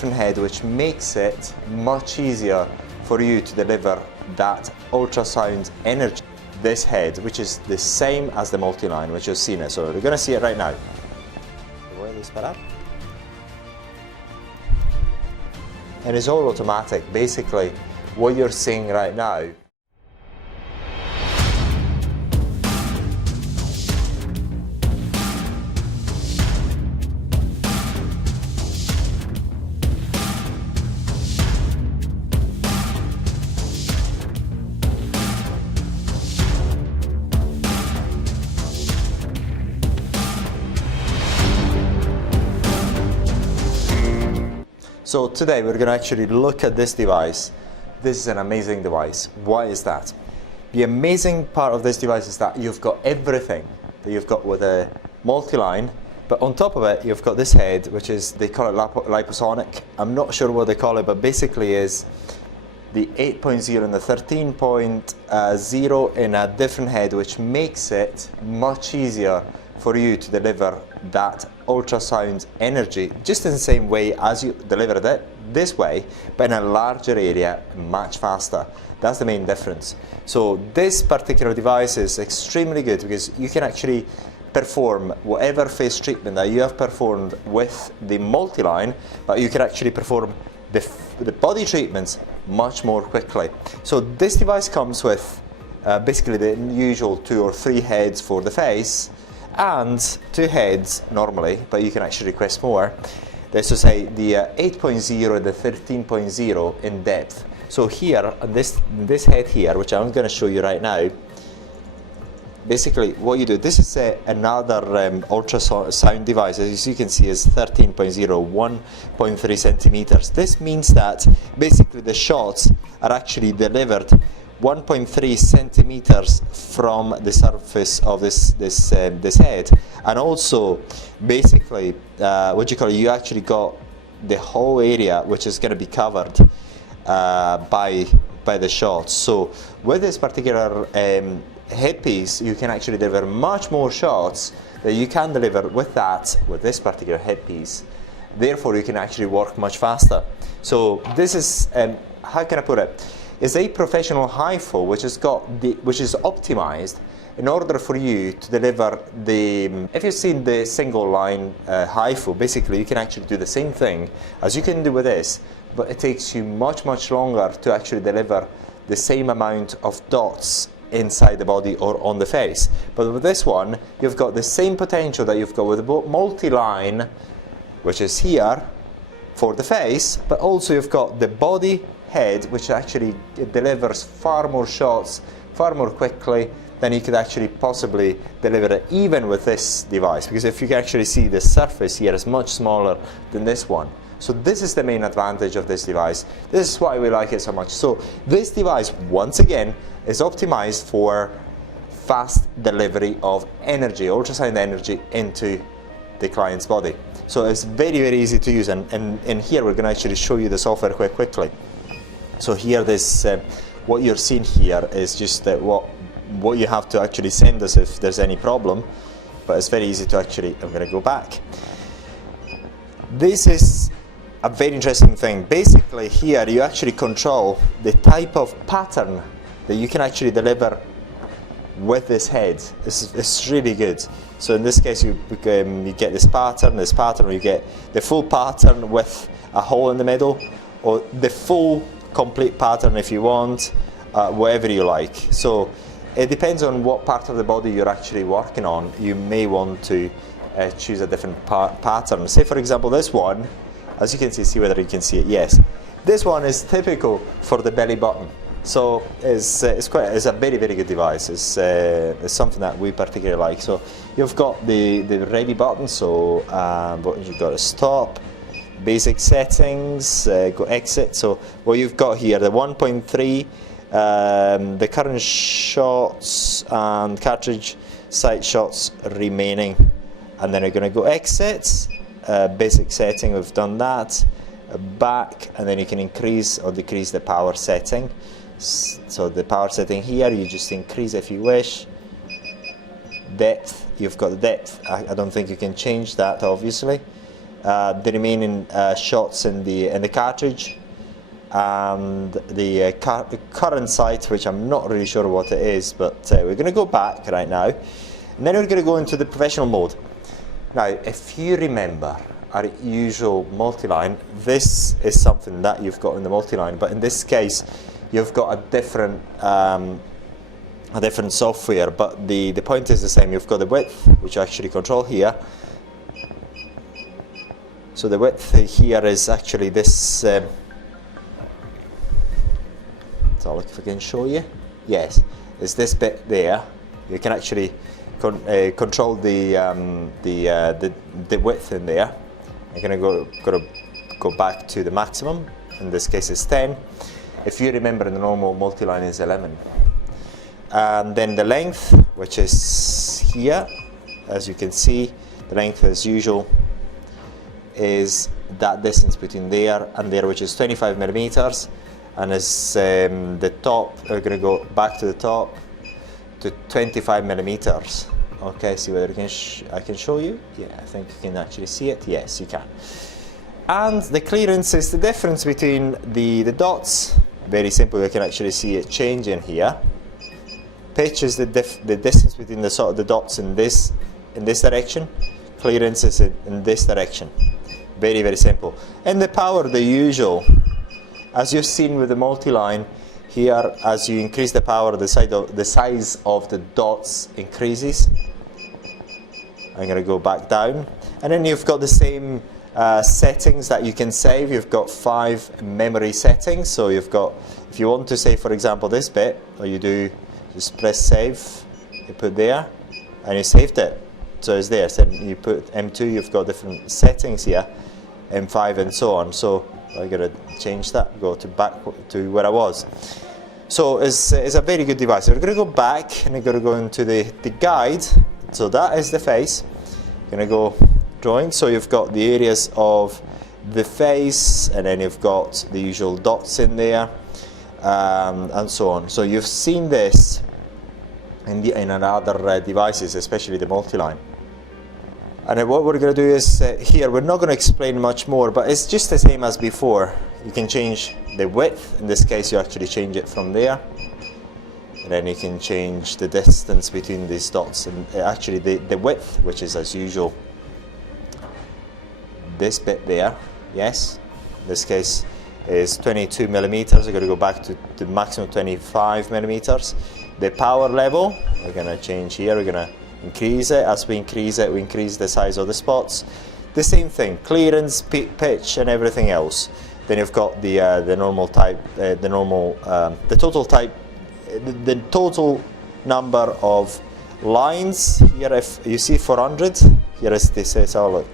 different head, which makes it much easier for you to deliver that ultrasound energy. This head, which is the same as the multi-line, which you've seen it. So we're going to see it right now. Voy a disparar. And it's all automatic. Basically, what you're seeing right now. So today we're going to actually look at this device. This is an amazing device. Why is that? The amazing part of this device is that you've got everything that you've got with a multi-line, but on top of it you've got this head, which is, they call it liposonic. I'm not sure what they call it, but basically is the 8.0 and the 13.0 in a different head, which makes it much easier for you to deliver that ultrasound energy just in the same way as you delivered it this way, but in a larger area, much faster. That's the main difference. So this particular device is extremely good because you can actually perform whatever face treatment that you have performed with the multi-line, but you can actually perform the body treatments much more quickly. So this device comes with basically the usual 2 or 3 heads for the face, and 2 heads normally, but you can actually request more. Let's just say the 8.0 and the 13.0 in depth. So here, on this head here, which I'm going to show you right now, basically what you do, this is another ultrasound device, as you can see, is 13.0, 1.3 centimeters. This means that basically the shots are actually delivered 1.3 centimeters from the surface of this head, and also basically you actually got the whole area which is going to be covered by the shots. So with this particular headpiece, you can actually deliver much more shots that you can deliver with this particular headpiece. Therefore, you can actually work much faster. So this is how can I put it? Is a professional Hifu which is optimized in order for you to deliver if you've seen the single line Hifu, basically you can actually do the same thing as you can do with this, but it takes you much longer to actually deliver the same amount of dots inside the body or on the face. But with this one, you've got the same potential that you've got with the multi-line, which is here for the face, but also you've got the body head, which actually delivers far more shots far more quickly than you could actually possibly deliver it even with this device, because if you can actually see, the surface here is much smaller than this one. So this is the main advantage of this device. This is why we like it so much. So this device, once again, is optimized for fast delivery of energy, ultrasound energy, into the client's body. So it's very easy to use, and here we're going to actually show you the software quite quickly. So here, what you're seeing here is just what you have to actually send us if there's any problem, but it's very easy to actually, I'm going to go back. This is a very interesting thing. Basically here you actually control the type of pattern that you can actually deliver with this head. It's really good. So in this case you get this pattern, or you get the full pattern with a hole in the middle, or the full complete pattern if you want, whatever you like. So it depends on what part of the body you're actually working on. You may want to choose a different pattern. Say for example this one, as you can see whether you can see it, yes. This one is typical for the belly button. So it's a very good device. It's something that we particularly like. So you've got the ready button, so you've got a stop, basic settings, go exit. So what you've got here, the 1.3, the current shots and cartridge site shots remaining, and then you're going to go exit, basic setting, we've done that, back, and then you can increase or decrease the power setting. So the power setting here, you just increase if you wish. Depth, you've got the depth. I don't think you can change that, obviously. the remaining shots in the cartridge, and the current site, which I'm not really sure what it is, but we're going to go back right now, and then we're going to go into the professional mode. Now, if you remember our usual multi-line, this is something that you've got in the multi-line, but in this case you've got a different software, but the point is the same. You've got the width, which you actually control here. So the width here is actually this, so look if I can show you. Yes, it's this bit there. You can actually control the width in there. I'm gonna go back to the maximum. In this case, it's 10. If you remember, the normal multi-line is 11. And then the length, which is here, as you can see, the length as usual is that distance between there and there, which is 25 millimeters. And as the top, we're going to go back to the top to 25 millimeters. Okay, see whether I can show you. Yeah, I think you can actually see it. Yes, you can. And the clearance is the difference between the dots. Very simple. You can actually see it changing here. Pitch is the distance between the dots in this direction. Clearance is in this direction. Very, very simple. And the power, the usual. As you've seen with the multi-line, here, as you increase the power, the size of the dots increases. I'm going to go back down. And then you've got the same settings that you can save. You've got 5 memory settings. So you've got, if you want to save, for example, this bit, all you do, just press save, you put there, and you saved it. So it's there. So you put M2, you've got different settings here, M5 and so on. So I'm going to change that, go back to where I was. So it's a very good device. So we're going to go back and we're going to go into the guide. So that is the face. Going to go drawing. So you've got the areas of the face, and then you've got the usual dots in there, and so on. So you've seen this in other devices, especially the multi-line. And what we're going to do is here, we're not going to explain much more, but it's just the same as before. You can change the width. In this case, you actually change it from there. And then you can change the distance between these dots. And actually the width, which is as usual, this bit there, yes. In this case is 22 millimeters. We're going to go back to the maximum 25 millimeters. The power level, we're going to change here. We're going to increase it. As we increase it, we increase the size of the spots. The same thing, clearance, pitch, and everything else. Then you've got the normal type, the total type, the total number of lines. Here, if you see 400, here is this. Oh look,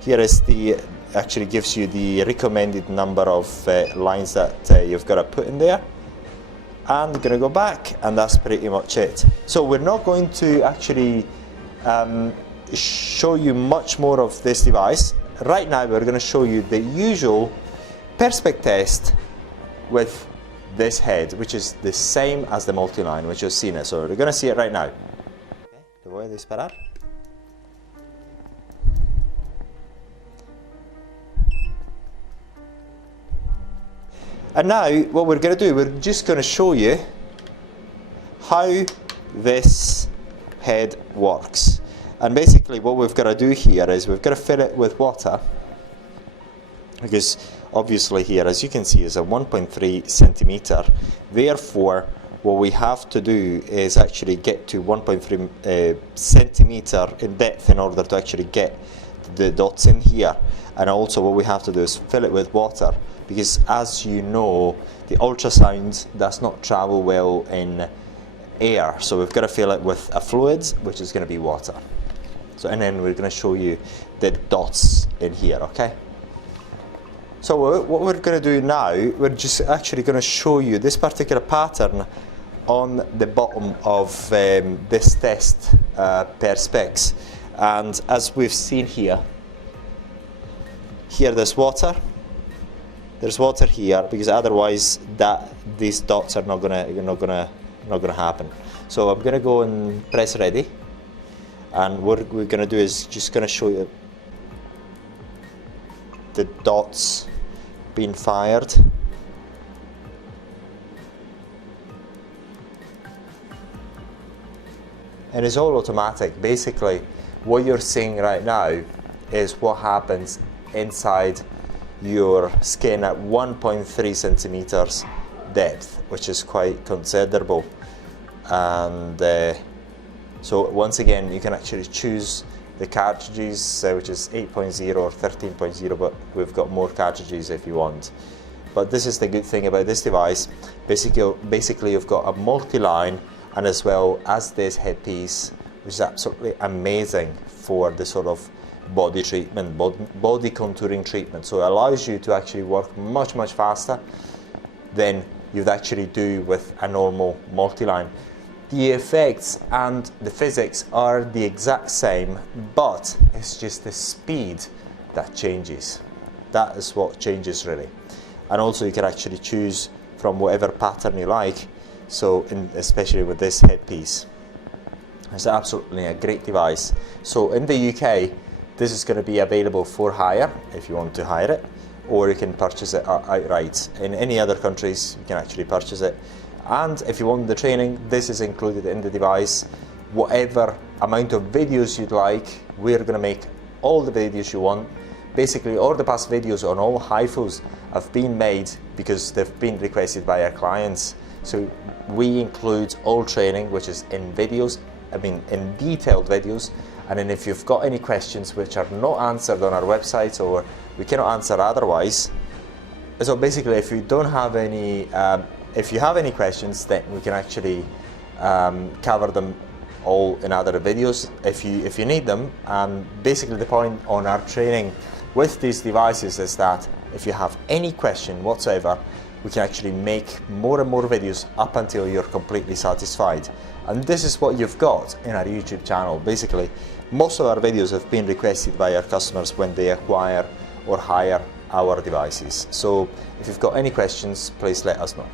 here is the actually gives you the recommended number of lines that you've got to put in there. And we're going to go back, and that's pretty much it. So we're not going to actually show you much more of this device. Right now we're going to show you the usual Perspex test with this head, which is the same as the multi-line, which you've seen it. So we're going to see it right now. Te voy a disparar. And now what we're going to do, we're just going to show you how this head works. And basically what we've got to do here is we've got to fill it with water, because obviously here, as you can see, is a 1.3 centimeter. Therefore, what we have to do is actually get to 1.3 centimeter in depth in order to actually get the dots in here. And also what we have to do is fill it with water, because as you know, the ultrasound does not travel well in air. So we've got to fill it with a fluid, which is going to be water. So, and then we're going to show you the dots in here, okay? So what we're going to do now, we're just actually going to show you this particular pattern on the bottom of this test Perspex. And as we've seen here, there's water. There's water here, because otherwise these dots are not gonna happen. So I'm gonna go and press ready, and what we're gonna do is just gonna show you the dots being fired. And it's all automatic. Basically, what you're seeing right now is what happens inside your skin at 1.3 centimeters depth, which is quite considerable. And so once again, you can actually choose the cartridges, which is 8.0 or 13.0, but we've got more cartridges if you want. But this is the good thing about this device. Basically you've got a multi-line, and as well as this headpiece, which is absolutely amazing for the sort of body treatment, body contouring treatment. So it allows you to actually work much faster than you'd actually do with a normal multi-line. The effects and the physics are the exact same, but it's just the speed that changes. That is what changes really. And also you can actually choose from whatever pattern you like, so especially with this headpiece. It's absolutely a great device. So in the UK, this is going to be available for hire if you want to hire it, or you can purchase it outright. In any other countries, you can actually purchase it. And if you want the training, this is included in the device. Whatever amount of videos you'd like, we're going to make all the videos you want. Basically, all the past videos on all Hifus have been made because they've been requested by our clients. So we include all training, which is in videos, in detailed videos. And then if you've got any questions which are not answered on our website, or we cannot answer otherwise, so basically if you don't have any, if you have any questions, then we can actually cover them all in other videos if you need them. Basically the point on our training with these devices is that if you have any question whatsoever, we can actually make more and more videos up until you're completely satisfied. And this is what you've got in our YouTube channel. Basically, most of our videos have been requested by our customers when they acquire or hire our devices. So if you've got any questions, please let us know.